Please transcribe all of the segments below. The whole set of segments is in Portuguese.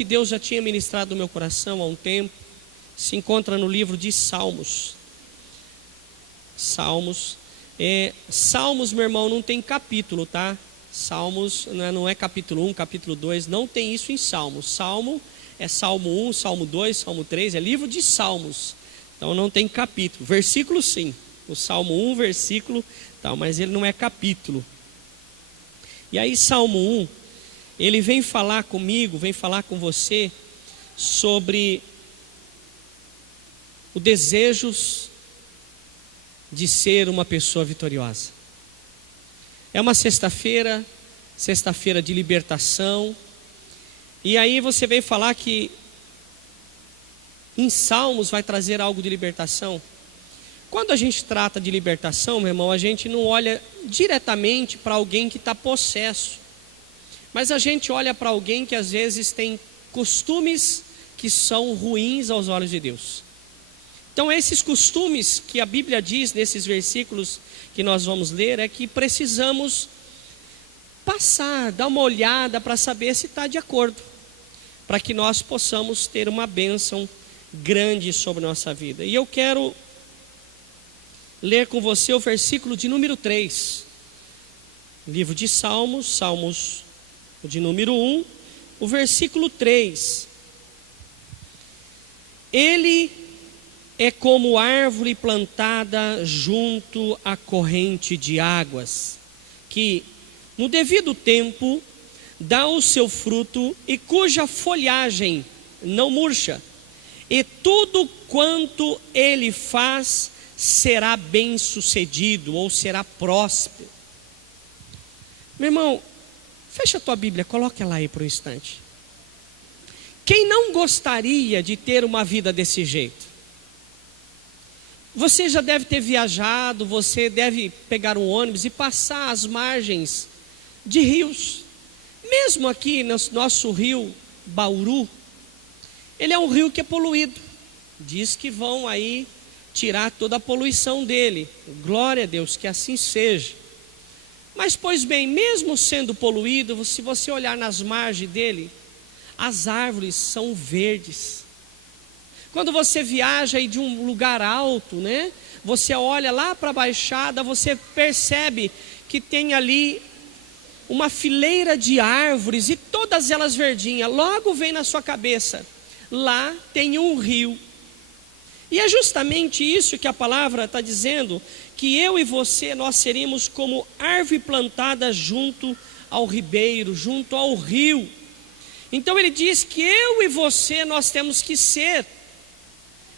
que Deus já tinha ministrado no meu coração há um tempo. Se encontra no livro de Salmos. Salmos, meu irmão, não tem capítulo, tá? Salmos não é capítulo 1, capítulo 2, não tem isso em Salmos. Salmo é Salmo 1, Salmo 2, Salmo 3, é livro de Salmos. Então não tem capítulo. Versículo sim, o Salmo 1, versículo tal, mas ele não é capítulo. E aí Salmo 1, ele vem falar comigo, vem falar com você sobre o desejo de ser uma pessoa vitoriosa. É uma sexta-feira de libertação. E aí você vem falar que em Salmos vai trazer algo de libertação. Quando a gente trata de libertação, meu irmão, a gente não olha diretamente para alguém que está possesso. Mas a gente olha para alguém que às vezes tem costumes que são ruins aos olhos de Deus. Então esses costumes que a Bíblia diz nesses versículos que nós vamos ler é que precisamos passar, dar uma olhada para saber se está de acordo, para que nós possamos ter uma bênção grande sobre nossa vida. E eu quero ler com você o versículo de número 3, livro de Salmos, Salmos de número 1, o versículo 3. Ele é como árvore plantada junto à corrente de águas, que no devido tempo dá o seu fruto e cuja folhagem não murcha, e tudo quanto ele faz será bem sucedido ou será próspero. Meu irmão, fecha a tua Bíblia, coloca ela aí por um instante. Quem não gostaria de ter uma vida desse jeito? Você já deve ter viajado, você deve pegar um ônibus e passar às margens de rios. Mesmo aqui no nosso rio Bauru, ele é um rio que é poluído. Diz que vão aí tirar toda a poluição dele. Glória a Deus, que assim seja. Mas pois bem, mesmo sendo poluído, se você olhar nas margens dele, as árvores são verdes. Quando você viaja aí de um lugar alto, né? Você olha lá para a baixada, você percebe que tem ali uma fileira de árvores e todas elas verdinhas. Logo vem na sua cabeça, lá tem um rio. E é justamente isso que a palavra está dizendo, que eu e você, nós seríamos como árvore plantada junto ao ribeiro, junto ao rio. Então ele diz que eu e você, nós temos que ser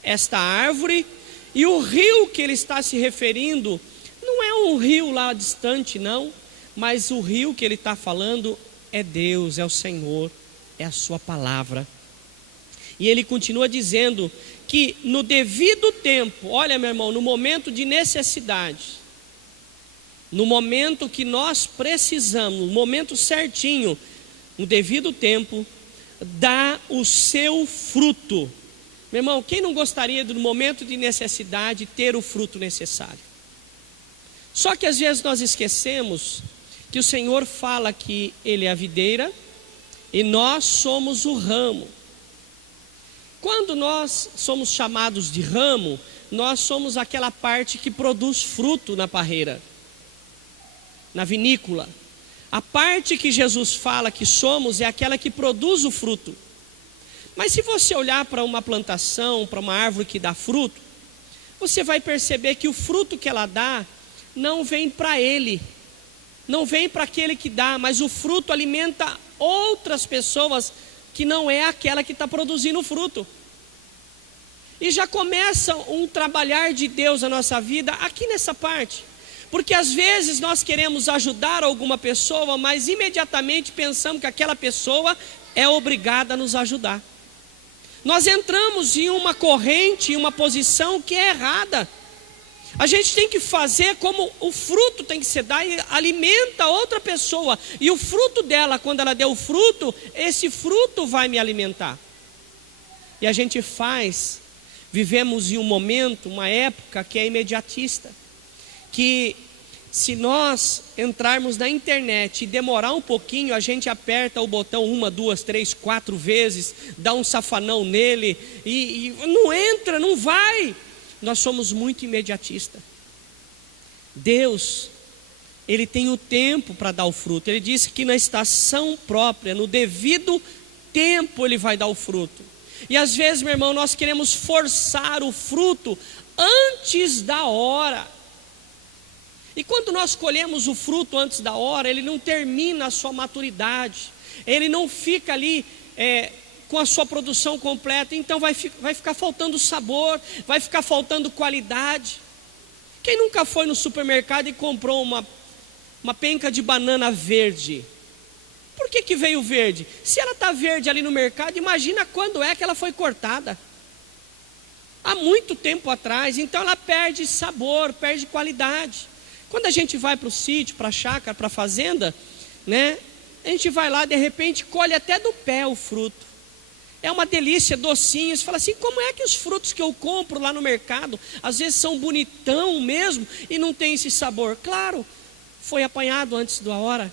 esta árvore, e o rio que ele está se referindo, não é um rio lá distante não, mas o rio que ele está falando é Deus, é o Senhor, é a sua palavra. E ele continua dizendo que no devido tempo, olha meu irmão, no momento de necessidade, no momento que nós precisamos, no momento certinho, no devido tempo, dá o seu fruto. Meu irmão, quem não gostaria de no momento de necessidade ter o fruto necessário? Só que às vezes nós esquecemos que o Senhor fala que Ele é a videira e nós somos o ramo. Quando nós somos chamados de ramo, nós somos aquela parte que produz fruto na parreira, na vinícola. A parte que Jesus fala que somos é aquela que produz o fruto. Mas se você olhar para uma plantação, para uma árvore que dá fruto, você vai perceber que o fruto que ela dá não vem para ele, não vem para aquele que dá, mas o fruto alimenta outras pessoas que não é aquela que está produzindo o fruto. E já começa um trabalhar de Deus na nossa vida aqui nessa parte. Porque às vezes nós queremos ajudar alguma pessoa, mas imediatamente pensamos que aquela pessoa é obrigada a nos ajudar. Nós entramos em uma corrente, em uma posição que é errada. A gente tem que fazer como o fruto tem que ser dado, e alimenta outra pessoa. E o fruto dela, quando ela der o fruto, esse fruto vai me alimentar. E a gente vivemos em um momento, uma época que é imediatista, que Se nós entrarmos na internet e demorar um pouquinho, a gente aperta o botão 1, 2, 3, 4 vezes, dá um safanão nele e não entra, não vai. Nós somos muito imediatistas. Deus, Ele tem o tempo para dar o fruto. Ele disse que na estação própria, no devido tempo, Ele vai dar o fruto. E às vezes, meu irmão, nós queremos forçar o fruto antes da hora. E quando nós colhemos o fruto antes da hora, ele não termina a sua maturidade, ele não fica ali com a sua produção completa, então vai ficar faltando sabor, vai ficar faltando qualidade. Quem nunca foi no supermercado e comprou uma penca de banana verde? Por que veio verde? Se ela está verde ali no mercado, imagina quando é que ela foi cortada. Há muito tempo atrás, então ela perde sabor, perde qualidade. Quando a gente vai para o sítio, para a chácara, para a fazenda, né? A gente vai lá, de repente, colhe até do pé o fruto. É uma delícia, docinho. Você fala assim, como é que os frutos que eu compro lá no mercado, às vezes são bonitão mesmo, e não tem esse sabor? Claro, foi apanhado antes da hora.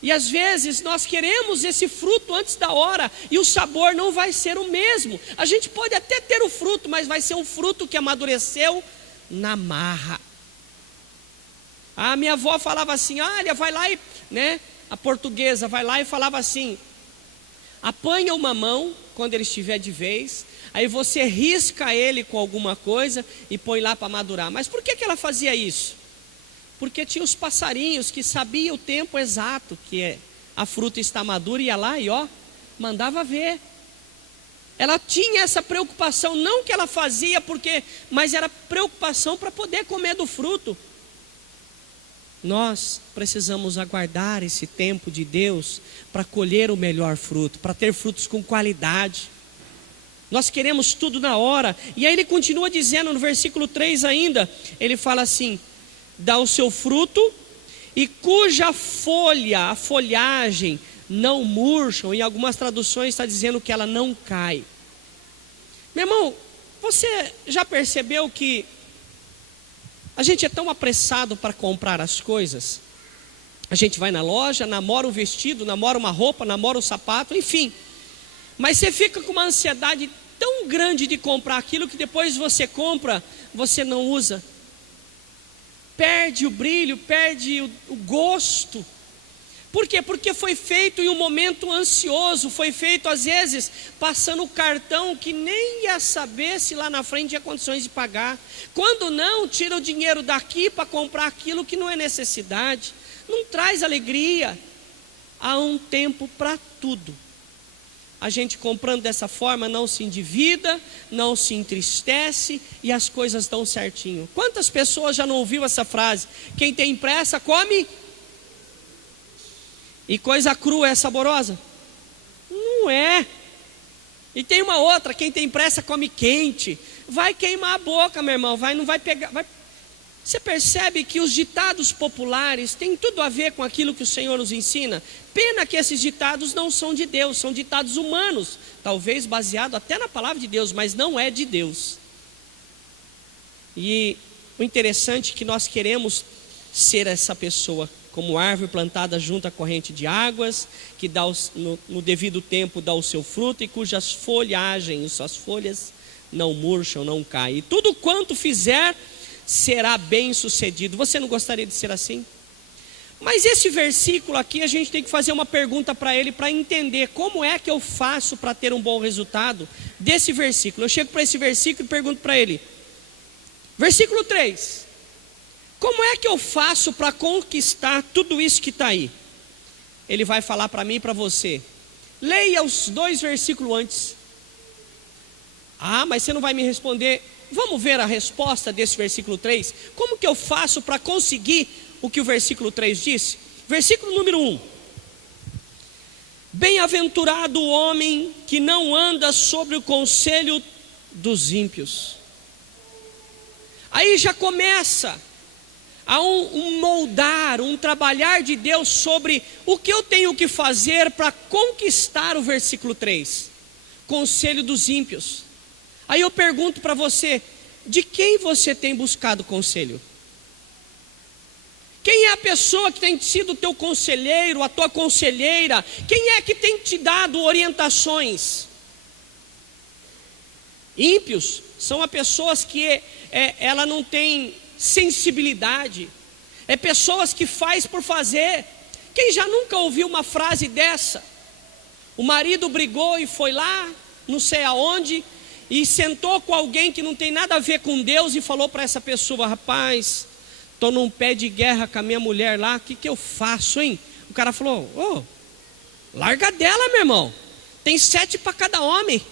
E às vezes nós queremos esse fruto antes da hora, e o sabor não vai ser o mesmo. A gente pode até ter o fruto, mas vai ser um fruto que amadureceu na marra. A minha avó falava assim, olha, vai lá e, né, a portuguesa vai lá e falava assim, apanha o mamão quando ele estiver de vez, aí você risca ele com alguma coisa e põe lá para madurar. Mas por que ela fazia isso? Porque tinha os passarinhos que sabiam o tempo exato que a fruta está madura, ia lá e mandava ver. Ela tinha essa preocupação, não que ela fazia mas era preocupação para poder comer do fruto. Nós precisamos aguardar esse tempo de Deus para colher o melhor fruto, para ter frutos com qualidade. Nós queremos tudo na hora. E aí ele continua dizendo no versículo 3 ainda, ele fala assim, dá o seu fruto e cuja folha, a folhagem não murcham. Em algumas traduções está dizendo que ela não cai. Meu irmão, você já percebeu que a gente é tão apressado para comprar as coisas? A gente vai na loja, namora um vestido, namora uma roupa, namora um sapato, enfim. Mas você fica com uma ansiedade tão grande de comprar aquilo que depois você compra, você não usa. Perde o brilho, perde o gosto. Por quê? Porque foi feito em um momento ansioso, foi feito às vezes passando o cartão que nem ia saber se lá na frente tinha condições de pagar. Quando não, tira o dinheiro daqui para comprar aquilo que não é necessidade. Não traz alegria. Há um tempo para tudo. A gente comprando dessa forma não se endivida, não se entristece e as coisas dão certinho. Quantas pessoas já não ouviu essa frase? Quem tem pressa come? E coisa crua é saborosa? Não é. E tem uma outra, quem tem pressa come quente. Vai queimar a boca, meu irmão, não vai pegar. Você percebe que os ditados populares têm tudo a ver com aquilo que o Senhor nos ensina? Pena que esses ditados não são de Deus, são ditados humanos, talvez baseado até na palavra de Deus, mas não é de Deus. E o interessante é que nós queremos ser essa pessoa, como árvore plantada junto à corrente de águas, que dá no devido tempo dá o seu fruto, e cujas folhagens, suas folhas não murcham, não caem. E tudo quanto fizer será bem sucedido. Você não gostaria de ser assim? Mas esse versículo aqui, a gente tem que fazer uma pergunta para ele, para entender como é que eu faço para ter um bom resultado desse versículo. Eu chego para esse versículo e pergunto para ele, versículo 3, como é que eu faço para conquistar tudo isso que está aí? Ele vai falar para mim e para você. Leia os 2 versículos antes. Ah, mas você não vai me responder. Vamos ver a resposta desse versículo 3. Como que eu faço para conseguir o que o versículo 3 disse? Versículo número 1. Bem-aventurado o homem que não anda sobre o conselho dos ímpios. Aí já começa a um moldar, um trabalhar de Deus sobre o que eu tenho que fazer para conquistar o versículo 3. Conselho dos ímpios. Aí eu pergunto para você, de quem você tem buscado conselho? Quem é a pessoa que tem sido o teu conselheiro, a tua conselheira? Quem é que tem te dado orientações? Ímpios são as pessoas que ela não tem sensibilidade. É pessoas que faz por fazer. Quem já nunca ouviu uma frase dessa? O marido brigou e foi lá, não sei aonde, e sentou com alguém que não tem nada a ver com Deus e falou para essa pessoa: rapaz, estou num pé de guerra com a minha mulher lá, o que eu faço, hein? O cara falou: ô, larga dela, meu irmão, tem 7 para cada homem.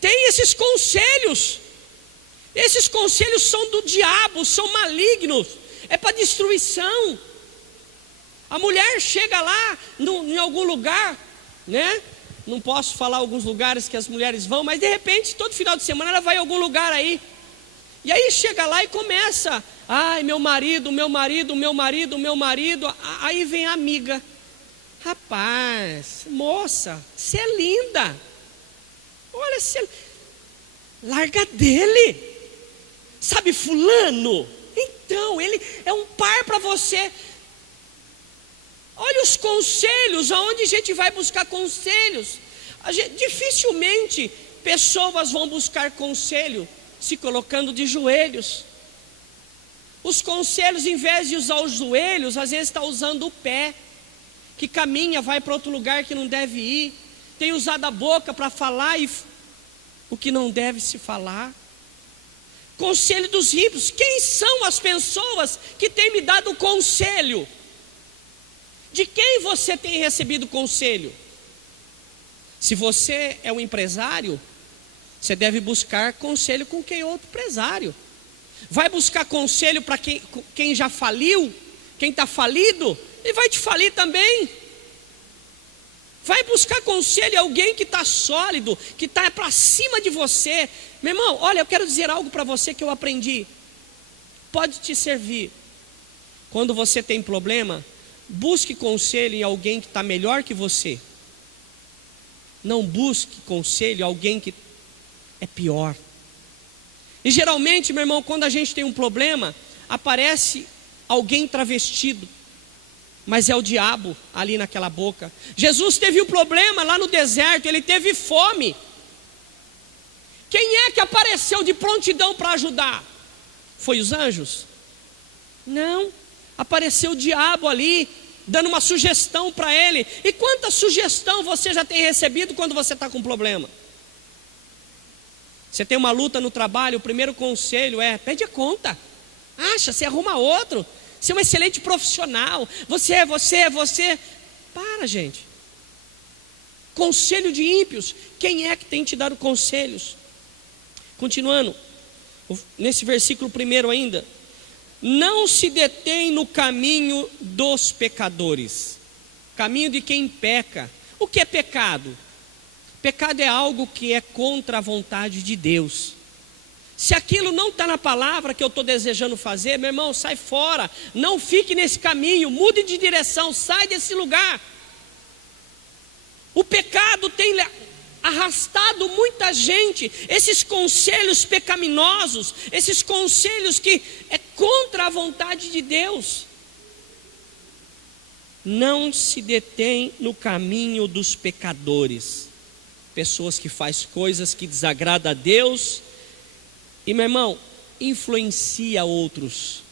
Tem esses conselhos são do diabo, são malignos, é para destruição. A mulher chega lá em algum lugar, né? Não posso falar alguns lugares que as mulheres vão, mas de repente, todo final de semana ela vai em algum lugar aí. E aí chega lá e começa: ai, meu marido. Aí vem a amiga: rapaz, moça, você é linda. Olha, larga dele. Sabe fulano? Então, ele é um par para você. Olha os conselhos, aonde a gente vai buscar conselhos? Dificilmente pessoas vão buscar conselho se colocando de joelhos. Os conselhos, em vez de usar os joelhos, às vezes está usando o pé, que caminha, vai para outro lugar que não deve ir. Tem usado a boca para falar o que não deve se falar. Conselho dos ímpios. Quem são as pessoas que têm me dado conselho? De quem você tem recebido conselho? Se você é um empresário, você deve buscar conselho com quem outro empresário. Vai buscar conselho para quem já faliu, quem está falido, ele vai te falir também. Vai buscar conselho em alguém que está sólido, que está para cima de você. Meu irmão, olha, eu quero dizer algo para você que eu aprendi. Pode te servir. Quando você tem problema, busque conselho em alguém que está melhor que você. Não busque conselho em alguém que é pior. E geralmente, meu irmão, quando a gente tem um problema, aparece alguém travestido, mas é o diabo ali naquela boca. Jesus teve um problema lá no deserto, ele teve fome. Quem é que apareceu de prontidão para ajudar? Foi os anjos? Não, apareceu o diabo ali, dando uma sugestão para ele. E quanta sugestão você já tem recebido quando você está com problema? Você tem uma luta no trabalho, o primeiro conselho é: pede a conta. Acha, você arruma outro. Você é um excelente profissional. Você. Para, gente. Conselho de ímpios. Quem é que tem te dado conselhos? Continuando, nesse versículo primeiro ainda: não se detém no caminho dos pecadores. Caminho de quem peca. O que é pecado? Pecado é algo que é contra a vontade de Deus. Se aquilo não está na palavra que eu estou desejando fazer, meu irmão, sai fora. Não fique nesse caminho, mude de direção, sai desse lugar. O pecado tem arrastado muita gente. Esses conselhos pecaminosos, esses conselhos que é contra a vontade de Deus. Não se detém no caminho dos pecadores. Pessoas que fazem coisas que desagradam a Deus. E, meu irmão, influencia outros.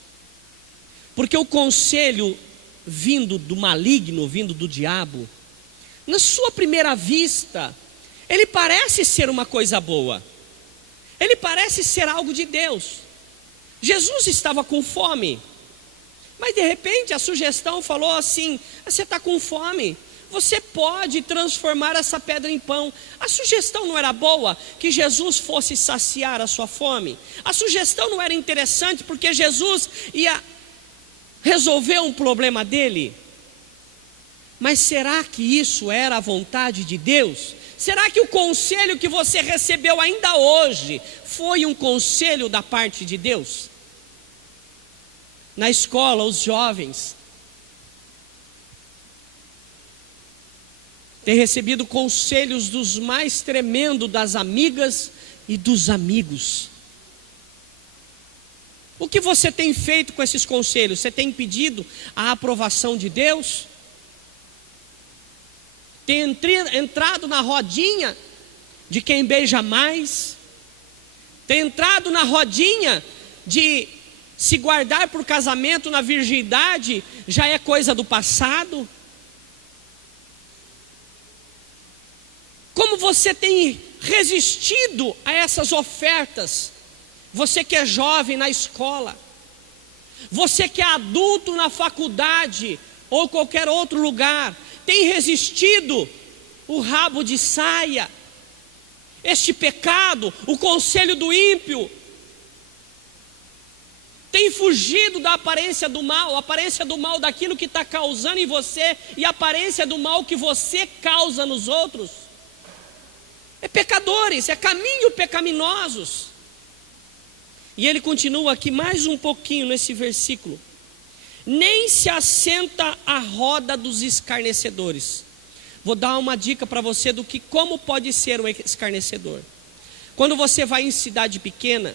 Porque o conselho vindo do maligno, vindo do diabo, na sua primeira vista, ele parece ser uma coisa boa. Ele parece ser algo de Deus. Jesus estava com fome. Mas de repente a sugestão falou assim: você está com fome, você pode transformar essa pedra em pão. A sugestão não era boa, que Jesus fosse saciar a sua fome? A sugestão não era interessante, porque Jesus ia resolver um problema dele? Mas será que isso era a vontade de Deus? Será que o conselho que você recebeu ainda hoje foi um conselho da parte de Deus? Na escola, os jovens têm recebido conselhos dos mais tremendos das amigas e dos amigos. O que você tem feito com esses conselhos? Você tem pedido a aprovação de Deus? Tem entrado na rodinha de quem beija mais? Tem entrado na rodinha de se guardar por casamento na virgindade já é coisa do passado? Como você tem resistido a essas ofertas? Você que é jovem na escola, você que é adulto na faculdade ou qualquer outro lugar, tem resistido o rabo de saia, este pecado, o conselho do ímpio, tem fugido da aparência do mal, a aparência do mal daquilo que está causando em você e a aparência do mal que você causa nos outros. É pecadores, é caminho pecaminosos. E ele continua aqui mais um pouquinho nesse versículo. Nem se assenta à roda dos escarnecedores. Vou dar uma dica para você do que como pode ser um escarnecedor. Quando você vai em cidade pequena,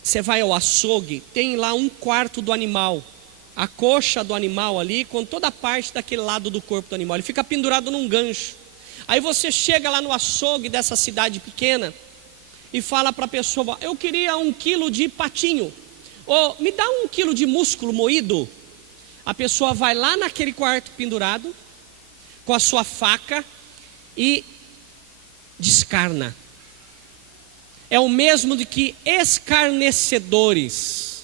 você vai ao açougue, tem lá um quarto do animal, a coxa do animal ali, com toda a parte daquele lado do corpo do animal. Ele fica pendurado num gancho. Aí você chega lá no açougue dessa cidade pequena e fala para a pessoa: eu queria 1 quilo de patinho, ou me dá 1 quilo de músculo moído. A pessoa vai lá naquele quarto pendurado, com a sua faca e descarna. É o mesmo de que escarnecedores,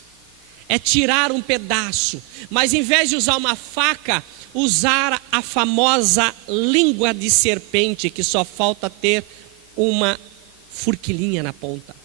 é tirar um pedaço, mas em vez de usar uma faca, usar a famosa língua de serpente, que só falta ter uma forquilhinha na ponta.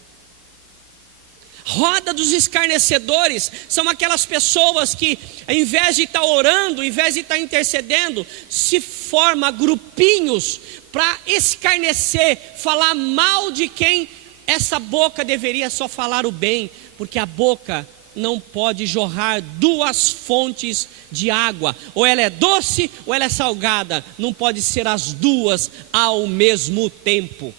Roda dos escarnecedores são aquelas pessoas que, ao invés de estar orando, ao invés de estar intercedendo, se forma grupinhos para escarnecer, falar mal de quem essa boca deveria só falar o bem, porque a boca não pode jorrar 2 fontes de água, ou ela é doce ou ela é salgada, não pode ser as duas ao mesmo tempo.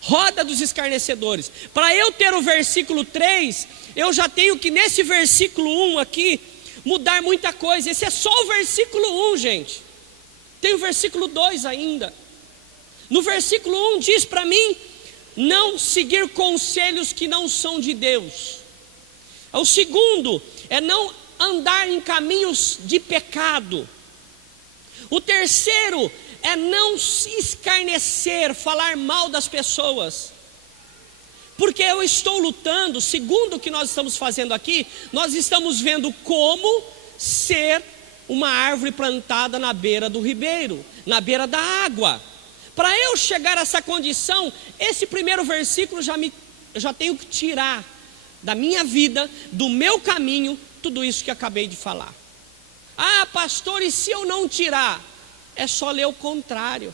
Roda dos escarnecedores. Para eu ter o versículo 3, eu já tenho que nesse versículo 1 aqui, mudar muita coisa. Esse é só o versículo 1, gente. Tem o versículo 2 ainda. No versículo 1 diz para mim, não seguir conselhos que não são de Deus. O segundo é não andar em caminhos de pecado. O terceiro é não se escarnecer, falar mal das pessoas. Porque eu estou lutando, segundo o que nós estamos fazendo aqui, nós estamos vendo como ser uma árvore plantada na beira do ribeiro, na beira da água. Para eu chegar a essa condição, esse primeiro versículo eu já tenho que tirar da minha vida, do meu caminho, tudo isso que acabei de falar. Ah, pastor, e se eu não tirar? É só ler o contrário.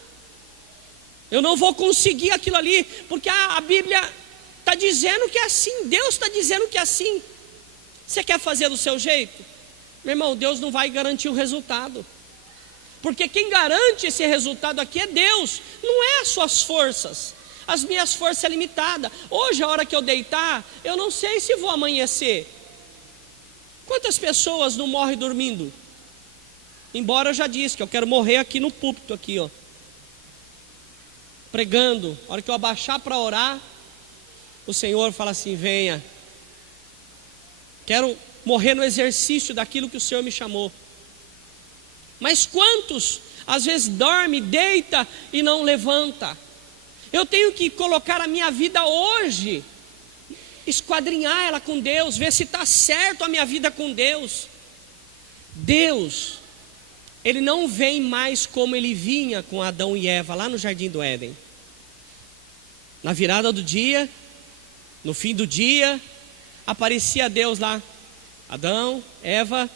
Eu não vou conseguir aquilo ali, porque a Bíblia está dizendo que é assim, Deus está dizendo que é assim. Você quer fazer do seu jeito? Meu irmão, Deus não vai garantir o resultado, porque quem garante esse resultado aqui é Deus, não é as suas forças. As minhas forças são limitadas. Hoje, a hora que eu deitar, eu não sei se vou amanhecer. Quantas pessoas não morrem dormindo? Embora eu já disse que eu quero morrer aqui no púlpito, aqui, ó, pregando. A hora que eu abaixar para orar, o Senhor fala assim: venha. Quero morrer no exercício daquilo que o Senhor me chamou. Mas quantos, às vezes, dorme, deita e não levanta? Eu tenho que colocar a minha vida hoje, esquadrinhar ela com Deus, ver se está certo a minha vida com Deus. Deus, Ele não vem mais como Ele vinha com Adão e Eva lá no Jardim do Éden. Na virada do dia, no fim do dia, aparecia Deus lá: Adão, Eva,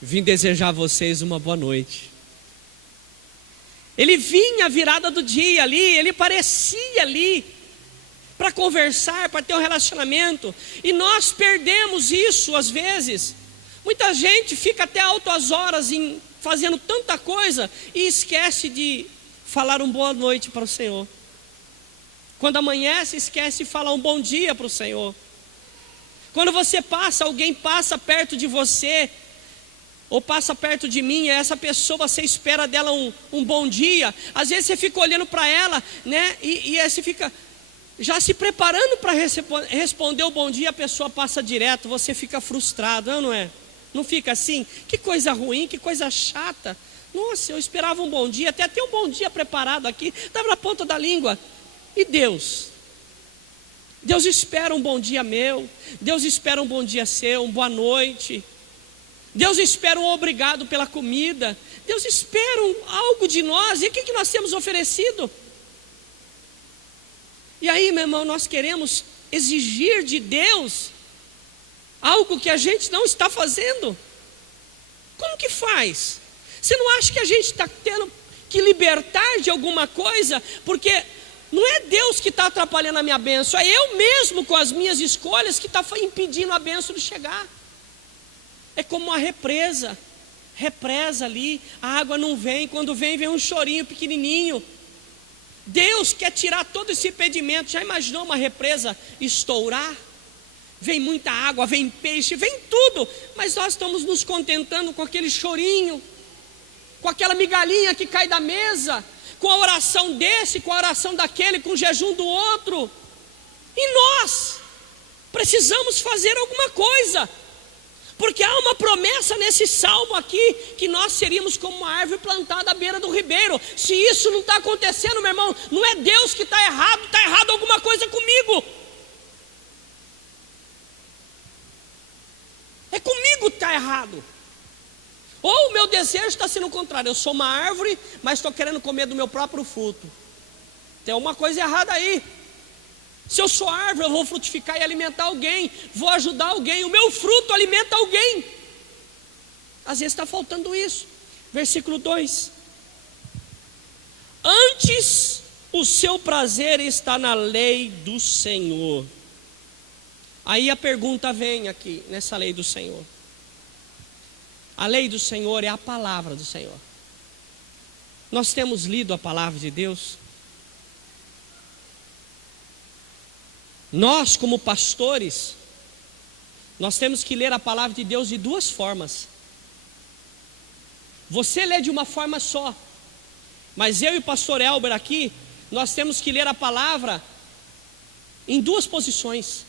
vim desejar a vocês uma boa noite. Ele vinha à virada do dia ali, ele parecia ali, para conversar, para ter um relacionamento, e nós perdemos isso às vezes. Muita gente fica até altas horas fazendo tanta coisa, e esquece de falar uma boa noite para o Senhor. Quando amanhece, esquece de falar um bom dia para o Senhor. Quando você passa, alguém passa perto de você, ou passa perto de mim, e essa pessoa, você espera dela um bom dia. Às vezes você fica olhando para ela, né? E aí você fica já se preparando para responder o bom dia, a pessoa passa direto, você fica frustrado, não é? Não fica assim? Que coisa ruim, que coisa chata. Nossa, eu esperava um bom dia, até ter um bom dia preparado aqui, estava na ponta da língua. E Deus? Deus espera um bom dia meu, Deus espera um bom dia seu, uma boa noite. Deus espera um obrigado pela comida. Deus espera algo de nós. E o que nós temos oferecido? E aí, meu irmão, nós queremos exigir de Deus algo que a gente não está fazendo. Como que faz? Você não acha que a gente está tendo que libertar de alguma coisa? Porque não é Deus que está atrapalhando a minha bênção, é eu mesmo com as minhas escolhas que está impedindo a bênção de chegar. É como uma represa ali, a água não vem, quando vem um chorinho pequenininho. Deus quer tirar todo esse impedimento. Já imaginou uma represa estourar? Vem muita água, vem peixe, vem tudo, mas nós estamos nos contentando com aquele chorinho, com aquela migalhinha que cai da mesa, com a oração desse, com a oração daquele, com o jejum do outro. E nós precisamos fazer alguma coisa, porque há uma promessa nesse salmo aqui, que nós seríamos como uma árvore plantada à beira do ribeiro. Se isso não está acontecendo, meu irmão, não é Deus que está errado alguma coisa comigo. É comigo que está errado. Ou o meu desejo está sendo o contrário, eu sou uma árvore, mas estou querendo comer do meu próprio fruto. Tem uma coisa errada aí. Se eu sou árvore, eu vou frutificar e alimentar alguém, vou ajudar alguém, o meu fruto alimenta alguém. Às vezes está faltando isso. Versículo 2: antes o seu prazer está na lei do Senhor. Aí a pergunta vem aqui, nessa lei do Senhor. A lei do Senhor é a palavra do Senhor. Nós temos lido a palavra de Deus. Nós, como pastores, nós temos que ler a palavra de Deus de duas formas. Você lê de uma forma só, mas eu e o pastor Elber aqui, nós temos que ler a palavra em duas posições.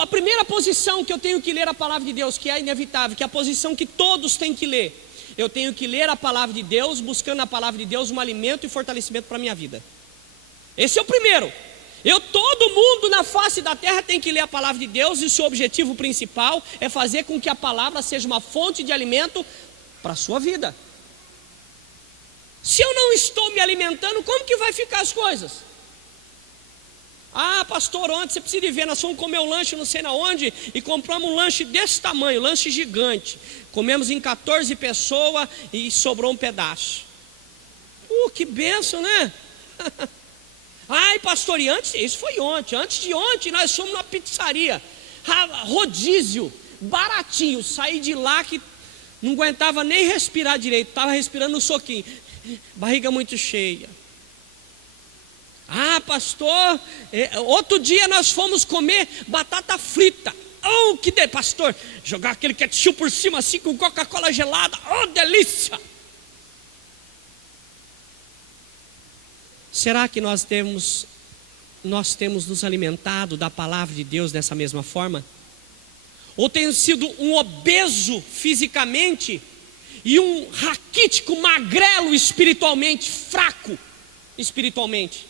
A primeira posição que eu tenho que ler a palavra de Deus, que é inevitável, que é a posição que todos têm que ler. Eu tenho que ler a palavra de Deus, buscando na palavra de Deus um alimento e fortalecimento para a minha vida. Esse é o primeiro. Todo mundo na face da terra tem que ler a palavra de Deus, e o seu objetivo principal é fazer com que a palavra seja uma fonte de alimento para a sua vida. Se eu não estou me alimentando, como que vai ficar as coisas? Ah, pastor, ontem você precisa ver, nós fomos comer um lanche não sei na onde, e compramos um lanche desse tamanho, lanche gigante. Comemos em 14 pessoas e sobrou um pedaço. Que bênção, né? Ai, pastor, e antes, isso foi ontem. Antes de ontem nós fomos numa pizzaria, rodízio, baratinho. Saí de lá que não aguentava nem respirar direito, estava respirando um soquinho, barriga muito cheia. Ah, pastor, outro dia nós fomos comer batata frita. Pastor, jogar aquele ketchup por cima assim com Coca-Cola gelada. Delícia! Será que nós temos nos alimentado da palavra de Deus dessa mesma forma? Ou temos sido um obeso fisicamente e um raquítico magrelo espiritualmente, fraco espiritualmente?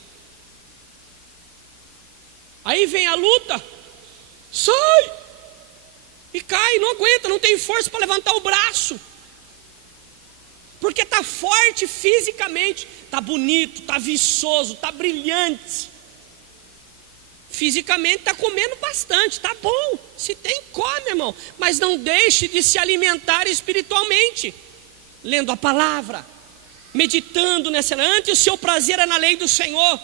Aí vem a luta, sai e cai, não aguenta, não tem força para levantar o braço, porque está forte fisicamente, está bonito, está viçoso, está brilhante. Fisicamente está comendo bastante, está bom, se tem, come, irmão, mas não deixe de se alimentar espiritualmente, lendo a palavra, meditando nessa. Antes o seu prazer é na lei do Senhor.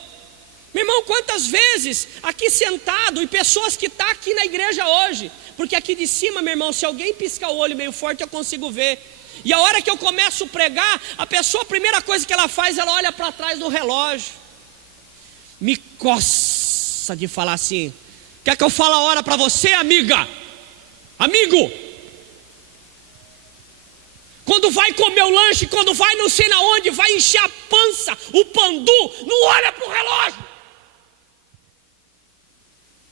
Meu irmão, quantas vezes aqui sentado, e pessoas que estão aqui na igreja hoje, porque aqui de cima, meu irmão, se alguém piscar o olho meio forte eu consigo ver. E a hora que eu começo a pregar, a pessoa, a primeira coisa que ela faz, ela olha para trás do relógio. me coça de falar assim. Quer que eu fale a hora para você, amiga? Amigo? Quando vai comer o lanche, quando vai não sei na onde, vai encher a pança, o pandu, não olha para o relógio.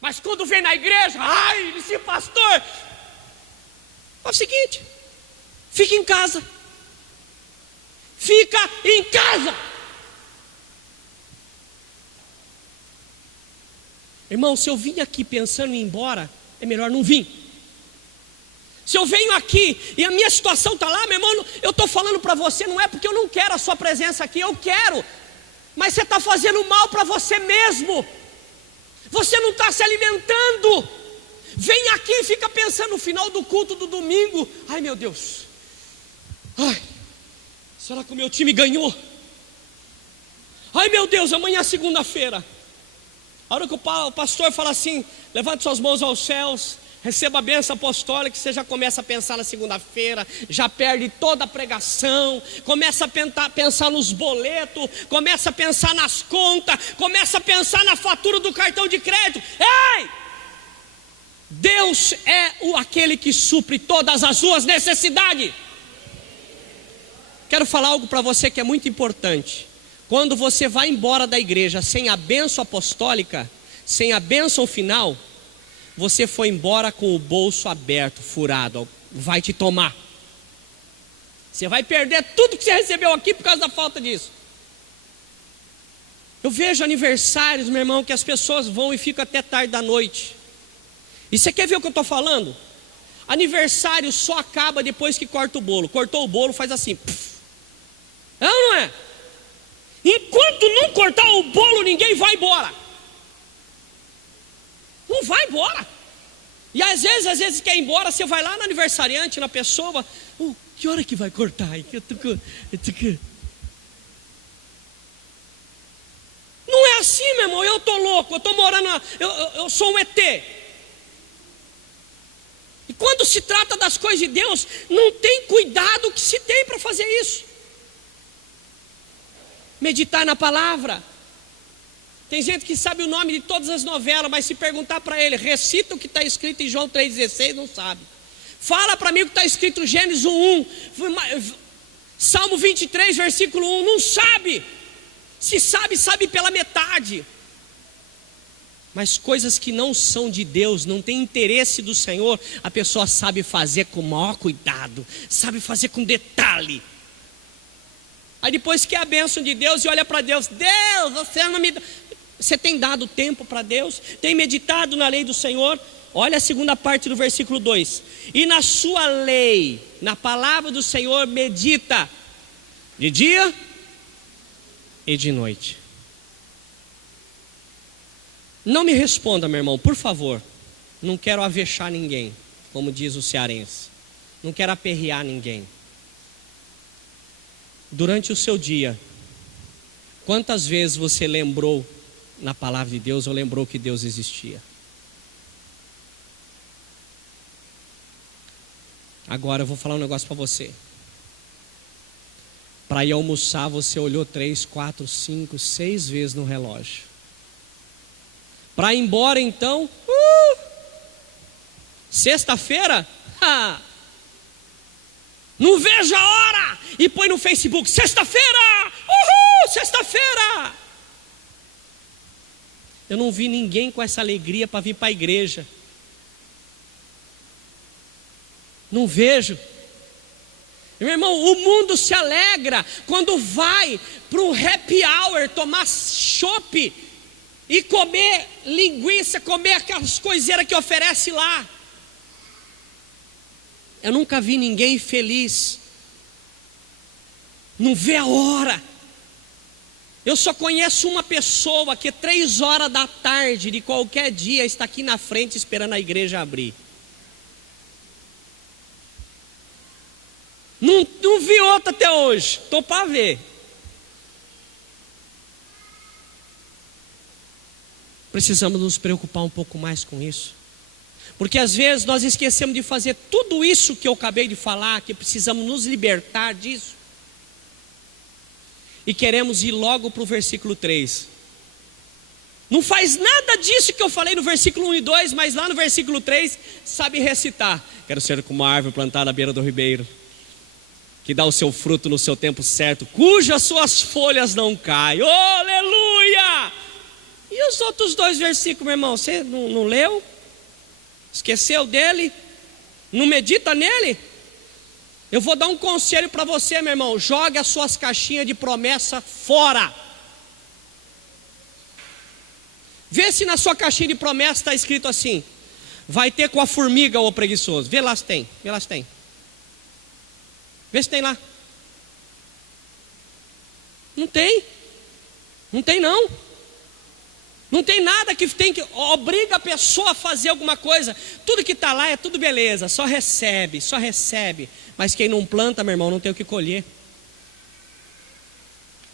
Mas quando vem na igreja, ai, esse pastor. É o seguinte, fica em casa. Fica em casa. Irmão, se eu vim aqui pensando em ir embora, é melhor não vir. Se eu venho aqui e a minha situação está lá, meu irmão, eu estou falando para você, não é porque eu não quero a sua presença aqui, eu quero. Mas você está fazendo mal para você mesmo. Você não está se alimentando. Vem aqui e fica pensando no final do culto do domingo. Ai meu Deus. Ai, será que o meu time ganhou? Ai meu Deus, amanhã é segunda-feira. A hora que o pastor fala assim, levante suas mãos aos céus, receba a bênção apostólica, você já começa a pensar na segunda-feira, já perde toda a pregação, começa a pensar nos boletos, começa a pensar nas contas, começa a pensar na fatura do cartão de crédito. Ei! Deus é aquele que supre todas as suas necessidades. Quero falar algo para você que é muito importante. Quando você vai embora da igreja sem a bênção apostólica, sem a bênção final, você foi embora com o bolso aberto, furado, vai te tomar. Você vai perder tudo que você recebeu aqui por causa da falta disso. Eu vejo aniversários, meu irmão, que as pessoas vão e ficam até tarde da noite. E você quer ver o que eu estou falando? Aniversário só acaba depois que corta o bolo. Cortou o bolo, faz assim. É ou não é? Enquanto não cortar o bolo, ninguém vai embora. Não vai embora. E às vezes quer ir embora, você vai lá no aniversariante, na pessoa, que hora que vai cortar? Não é assim, meu irmão, eu estou louco, eu estou morando, eu sou um ET. E quando se trata das coisas de Deus, não tem cuidado que se tem para fazer isso. Meditar na palavra. Tem gente que sabe o nome de todas as novelas, mas se perguntar para ele, recita o que está escrito em João 3,16, não sabe. Fala para mim o que está escrito em Gênesis 1, Salmo 23, versículo 1, não sabe. Se sabe, sabe pela metade. Mas coisas que não são de Deus, não tem interesse do Senhor, a pessoa sabe fazer com o maior cuidado, sabe fazer com detalhe. Aí depois que é a bênção de Deus e olha para Deus, Deus, você não me dá. Você tem dado tempo para Deus? Tem meditado na lei do Senhor? Olha a segunda parte do versículo 2. E na sua lei, na palavra do Senhor, medita de dia e de noite. Não me responda, meu irmão, por favor. Não quero avexar ninguém, como diz o cearense. Não quero aperrear ninguém. Durante o seu dia, quantas vezes você lembrou na palavra de Deus ou lembrou que Deus existia? Agora eu vou falar um negócio para você. Para ir almoçar, você olhou 3, 4, 5, 6 vezes no relógio. Para ir embora então, sexta-feira, não vejo a hora, e põe no Facebook, sexta-feira, sexta-feira. Eu não vi ninguém com essa alegria para vir para a igreja. Não vejo. Meu irmão, o mundo se alegra quando vai para um happy hour, tomar chopp e comer linguiça, comer aquelas coiseiras que oferece lá. Eu nunca vi ninguém feliz. Não vê a hora. Eu só conheço uma pessoa que 3 horas da tarde de qualquer dia está aqui na frente esperando a igreja abrir. Não vi outra até hoje. Estou para ver. Precisamos nos preocupar um pouco mais com isso. Porque às vezes nós esquecemos de fazer tudo isso que eu acabei de falar, que precisamos nos libertar disso. E queremos ir logo para o versículo 3. Não faz nada disso que eu falei no versículo 1 e 2, mas lá no versículo 3 sabe recitar: quero ser como uma árvore plantada à beira do ribeiro, que dá o seu fruto no seu tempo certo, cujas suas folhas não caem. Oh, aleluia! E os outros 2 versículos, meu irmão, você não leu? Esqueceu dele? Não medita nele? Eu vou dar um conselho para você, meu irmão: jogue as suas caixinhas de promessa fora. Vê se na sua caixinha de promessa está escrito assim: vai ter com a formiga, ô preguiçoso. Vê lá se tem, vê lá se tem. Vê se tem lá. Não tem. Não tem não. Não tem nada que obriga a pessoa a fazer alguma coisa. Tudo que está lá é tudo beleza, só recebe, só recebe. Mas quem não planta, meu irmão, não tem o que colher.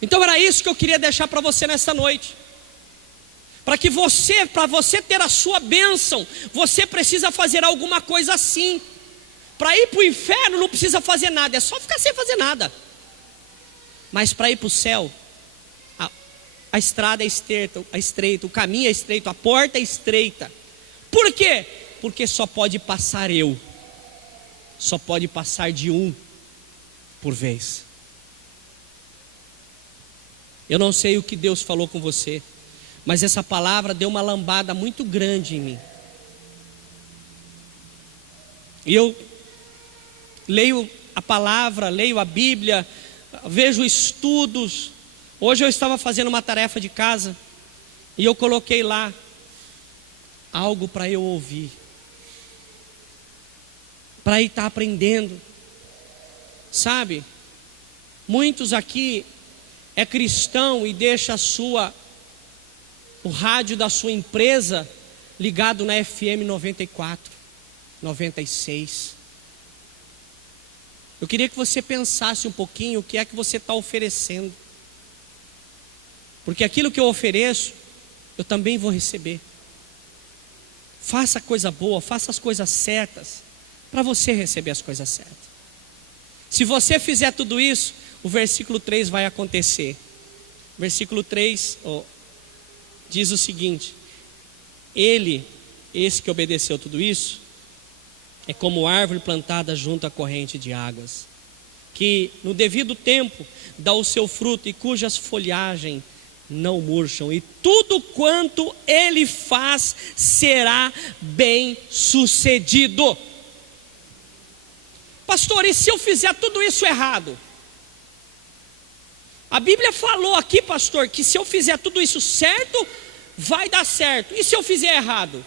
Então era isso que eu queria deixar para você nesta noite. Para você ter a sua bênção, você precisa fazer alguma coisa assim. Para ir para o inferno não precisa fazer nada, é só ficar sem fazer nada. Mas para ir para o céu, a estrada é estreita, o caminho é estreito, a porta é estreita. Por quê? Porque só pode passar eu. Só pode passar de um por vez. Eu não sei o que Deus falou com você, mas essa palavra deu uma lambada muito grande em mim. E eu leio a palavra, leio a Bíblia, vejo estudos. Hoje eu estava fazendo uma tarefa de casa e eu coloquei lá algo para eu ouvir, para ir estar aprendendo. Sabe, muitos aqui é cristão e deixa o rádio da sua empresa ligado na FM 94, 96. Eu queria que você pensasse um pouquinho o que é que você está oferecendo. Porque aquilo que eu ofereço, eu também vou receber. Faça coisa boa, faça as coisas certas, para você receber as coisas certas. Se você fizer tudo isso, o versículo 3 vai acontecer. Versículo 3 diz o seguinte: esse que obedeceu tudo isso, é como árvore plantada junto à corrente de águas, que no devido tempo dá o seu fruto e cujas folhagens não murcham, e tudo quanto ele faz será bem sucedido. Pastor, e se eu fizer tudo isso errado? A Bíblia falou aqui, pastor, que se eu fizer tudo isso certo, vai dar certo. E se eu fizer errado?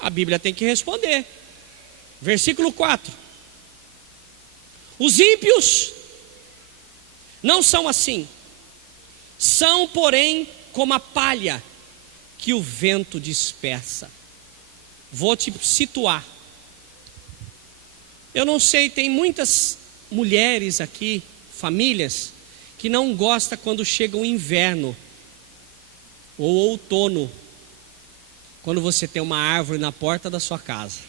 A Bíblia tem que responder. Versículo 4: os ímpios não são assim, são porém como a palha que o vento dispersa. Vou te situar. Eu não sei, tem muitas mulheres aqui, famílias, que não gostam quando chega o inverno ou outono, quando você tem uma árvore na porta da sua casa.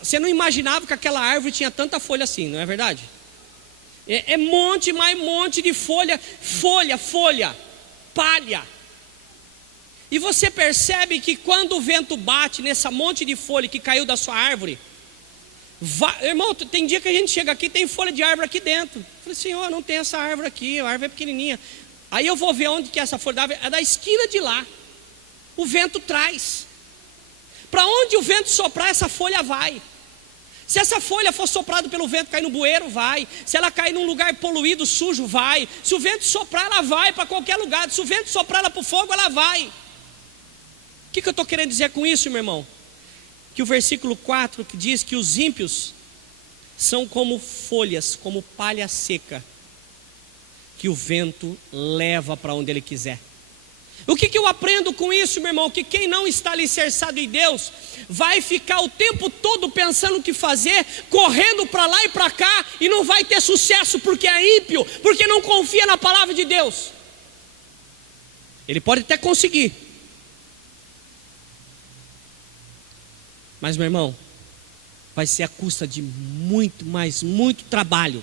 Você não imaginava que aquela árvore tinha tanta folha assim, não é verdade? É monte, mais monte de folha, palha. E você percebe que quando o vento bate nessa monte de folha que caiu da sua árvore, irmão, tem dia que a gente chega aqui, tem folha de árvore aqui dentro. Eu falei: Senhor, não tem essa árvore aqui, a árvore é pequenininha. Aí eu vou ver onde que é essa folha da árvore, é da esquina de lá. O vento traz. Para onde o vento soprar, essa folha vai. Se essa folha for soprada pelo vento, cair no bueiro, vai. Se ela cair num lugar poluído, sujo, vai. Se o vento soprar, ela vai para qualquer lugar. Se o vento soprar ela para o fogo, ela vai. O que eu estou querendo dizer com isso, meu irmão? Que o versículo 4 que diz que os ímpios são como folhas, como palha seca, que o vento leva para onde ele quiser. O que eu aprendo com isso, meu irmão? Que quem não está alicerçado em Deus vai ficar o tempo todo pensando o que fazer, correndo para lá e para cá, e não vai ter sucesso porque é ímpio, porque não confia na palavra de Deus. Ele pode até conseguir, mas, meu irmão, vai ser à custa de muito trabalho,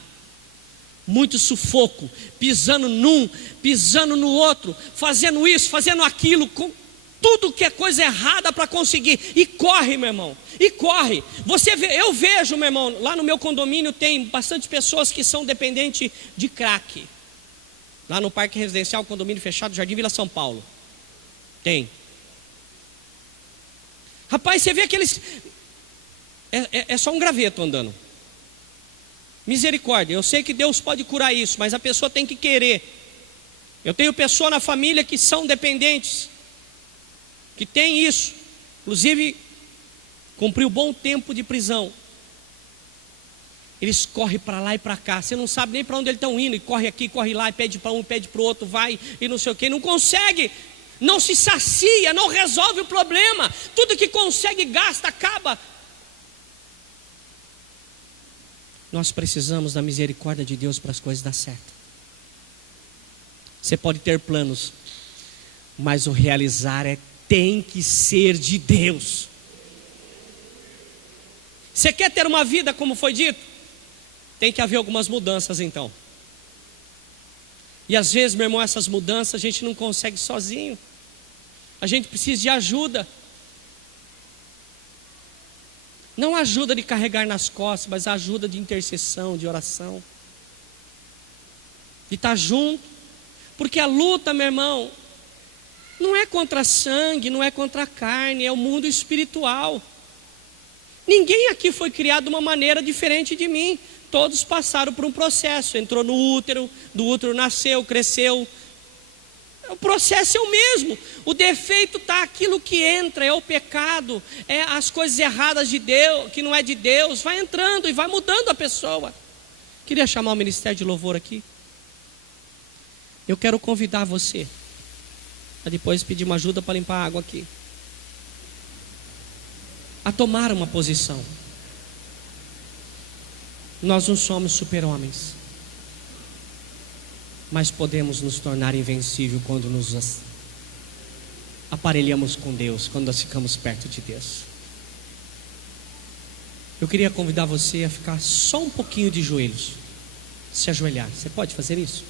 muito sufoco, pisando num, pisando no outro, fazendo isso, fazendo aquilo, com tudo que é coisa errada para conseguir, e corre, meu irmão, e corre. Você vê, eu vejo, meu irmão, lá no meu condomínio tem bastante pessoas que são dependentes de crack, lá no Parque Residencial, condomínio fechado, Jardim Vila São Paulo, tem. Rapaz, você vê aqueles, é só um graveto andando. Misericórdia, eu sei que Deus pode curar isso, mas a pessoa tem que querer. Eu tenho pessoas na família que são dependentes, que tem isso, inclusive cumpriu bom tempo de prisão. Eles correm para lá e para cá, você não sabe nem para onde eles estão indo, e corre aqui, corre lá, e pede para um, pede para o outro, vai e não sei o que, não consegue, não se sacia, não resolve o problema, tudo que consegue gasta, acaba. Nós precisamos da misericórdia de Deus para as coisas dar certo. Você pode ter planos, mas o realizar tem que ser de Deus. Você quer ter uma vida como foi dito? Tem que haver algumas mudanças então. E às vezes, meu irmão, essas mudanças a gente não consegue sozinho. A gente precisa de ajuda. Não ajuda de carregar nas costas, mas ajuda de intercessão, de oração. De estar junto. Porque a luta, meu irmão, não é contra sangue, não é contra a carne, é o mundo espiritual. Ninguém aqui foi criado de uma maneira diferente de mim. Todos passaram por um processo. Entrou no útero, do útero nasceu, cresceu. O processo é o mesmo. O defeito está aquilo que entra, é o pecado, é as coisas erradas de Deus, que não é de Deus, vai entrando e vai mudando a pessoa. Queria chamar o ministério de louvor aqui. Eu quero convidar você a depois pedir uma ajuda para limpar a água aqui, a tomar uma posição. Nós não somos super-homens, mas podemos nos tornar invencível quando nos aparelhamos com Deus, quando nós ficamos perto de Deus. Eu queria convidar você a ficar só um pouquinho de joelhos, se ajoelhar. Você pode fazer isso?